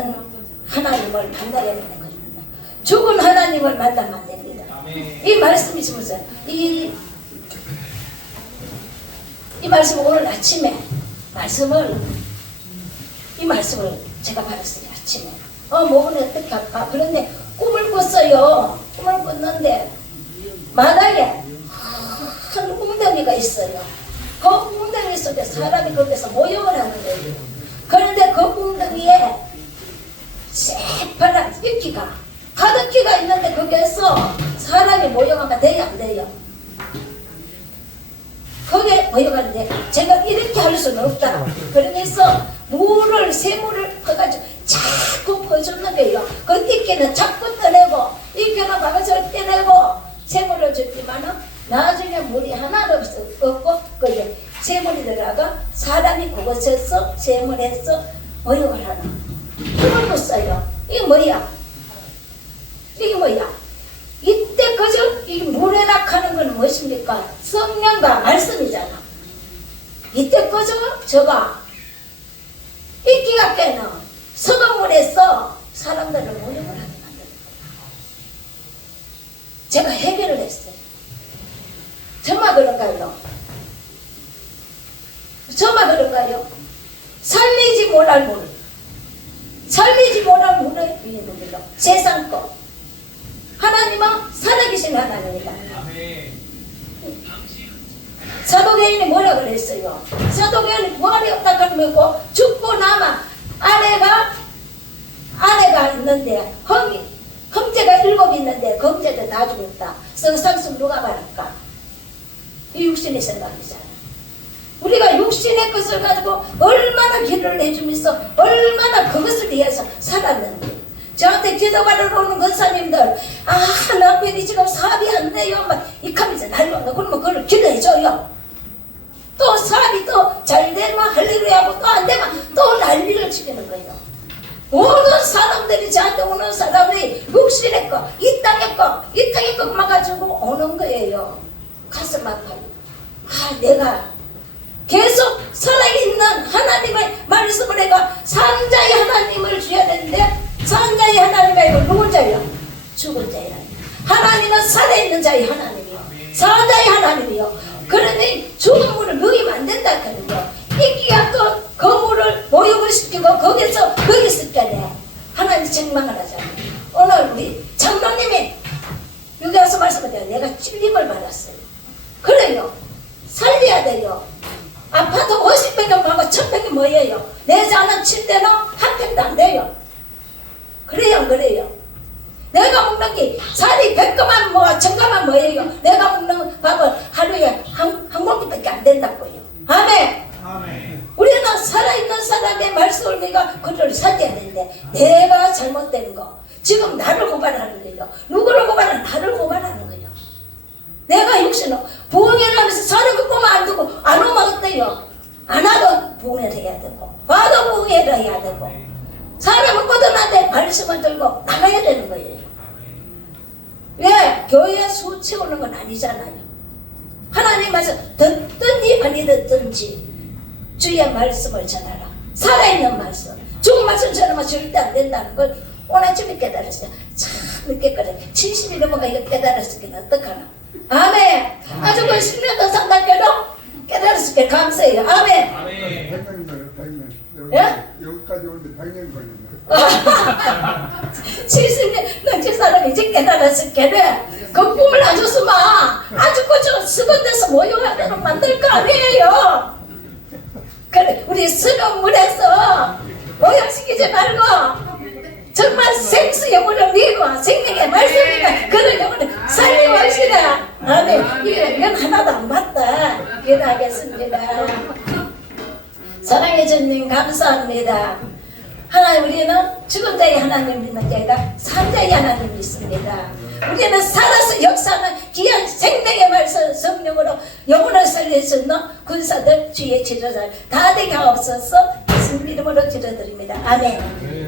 살아있는 하나님을 만나야 되는 것입니다. 죽은 하나님을 만나면 안 됩니다. 이 말씀이 무슨 이, 이 말씀을 오늘 아침에 말씀을 이 말씀을 제가 받았어요 아침에. 어 몸은 어떻게 할까? 그런데 꿈을 꿨어요. 꿈을 꿨는데 마당에 큰 웅덩이가 있어요. 그 웅덩이 속에 사람이 거기서 모욕을 하는 거예요. 그런데 그 웅덩이에 새파란 이끼가 가득히가 있는데 거기에서 사람이 모욕하면 돼요 안 돼요 거기에 모여가는데 제가 이렇게 할 수는 없다. 그러면서 물을 새물을 퍼가지고 자꾸 퍼주는 거예요. 그 이끼는 자꾸 떠내고 이끼는 바가지를 떼내고 새물을 줬지만은 나중에 물이 하나도 없- 없고 거기에 새물이 들어가 사람이 그곳에서 새물에서 하는 힘을 못 써요. 이게 뭐야? 이게 뭐야? 이때 그저 이 물에 낙하는 건 무엇입니까? 성령과 말씀이잖아. 이때 그저 저가 이끼가 깨는 서건물에서 사람들을 모욕을 하게 만드는 거야. 제가 해결을 했어요. 정말 그런가요? 정말 그런가요? 살리지 못할 물. 살리 물의 위인들로 세상 것. 하나님은 살아계신 하나님이다. 사도계인이 뭐라 그랬어요? 사도계인이 뭐하리 없다 그러고 죽고 나면 아내가 아내가 있는데 험, 형제가 일곱 있는데 그 형제들 다 죽었다. 성상승 누가 말할까? 이 육신의 생각이잖아. 우리가 육신의 것을 가지고 얼마나 기도를 해주면서 얼마나 그것을 위해서 살았는데 저한테 기도받으러 오는 권사님들 아 남편이 지금 사업이 안 돼요. 막 이카면서 날려온다 그러면 그걸 기도해줘요. 또 사업이 또 잘 되면 할렐루야 하고 또 안 되면 또 난리를 치는 거예요. 모든 사람들이 저한테 오는 사람이 육신의 거, 이 땅의 거, 이 땅의 것만 가지고 오는 거예요. 가슴 아파요. 아 내가 계속 살아있는 하나님의 말씀을 내가 산자의 하나님을 줘야 되는데 산자의 하나님이 아니고 누군 자예요? 죽은 자예요. 하나님은 살아 있는 자의 하나님이요. 산자의 하나님이요. 그러니 죽은 물을 먹이면 안 된다 하거든요. 이끼가 또 거물을 모욕을 시키고 거기서 거기 있을 때네 하나님 책망을 하잖아요. 오늘 우리 장로님이 여기 와서 말씀하세요. 내가 찔림을 받았어요. 그래요. 살려야 돼요. 아파트 50평이면 하고 1000평이 뭐예요? 내 자는 침대는 한 평도 안 돼요. 그래요, 안 그래요? 내가 먹는 게 살이 100그만 뭐, 1000그만 뭐예요? 내가 먹는 밥은 하루에 한, 한 공기밖에 안 된다고요. 아멘! 우리는 살아있는 사람의 말씀을 내가 그를 살려야 되는데 내가 잘못된 거 지금 나를 고발하는 거예요. 누구를 고발하는 나를 고발하는 거예요. 내가 육신은 부흥회를 하면서 저를 그 보면 안 되고 안 오면 어때요? 안 와도 부흥회를 해야 되고 와도 부흥회를 해야 되고 사람은 꼬드나데 말씀을 들고 나가야 되는 거예요. 왜? 교회 수 채우는 건 아니잖아요. 하나님 말씀 듣든지 아니 듣든지 주의 말씀을 전하라. 살아있는 말씀. 죽은 말씀 전하면 절대 안 된다는 걸 오늘 아침에 깨달았어요. 참 늦게까지 70이 넘어가 이거 깨달았으면 어떡하나. 아멘. 아주 그 10년도 상담교로 깨달았으면 감사해요. 아멘. 100년 걸려, 100년. 여기, 예? 여기까지 오는데 100년 걸린다. 70년 넘친 사람이 이제 깨달았을 게는 그 꿈을 안 줬으면 아주 그저 수건돼서 모욕하대로 만들 거 아니에요. 그래 우리 쓰는 물에서 모욕시키지 말고 정말 생수 영혼을 믿고 생명의 말씀이니까 그런 영혼을 살리고 합시다. 아멘. 이건 하나도 안 맞다. 기도하겠습니다. 사랑해 주님 감사합니다. 하나님 우리는 죽은 자의 하나님 믿는 게 아니라 산 자의 하나님 믿습니다. 우리는 살아서 역사하는 귀한 생명의 말씀 성령으로 영혼을 있는 군사들 주의 지도자 다 되게 하옵소서 예수 이름으로 기도드립니다. 아멘.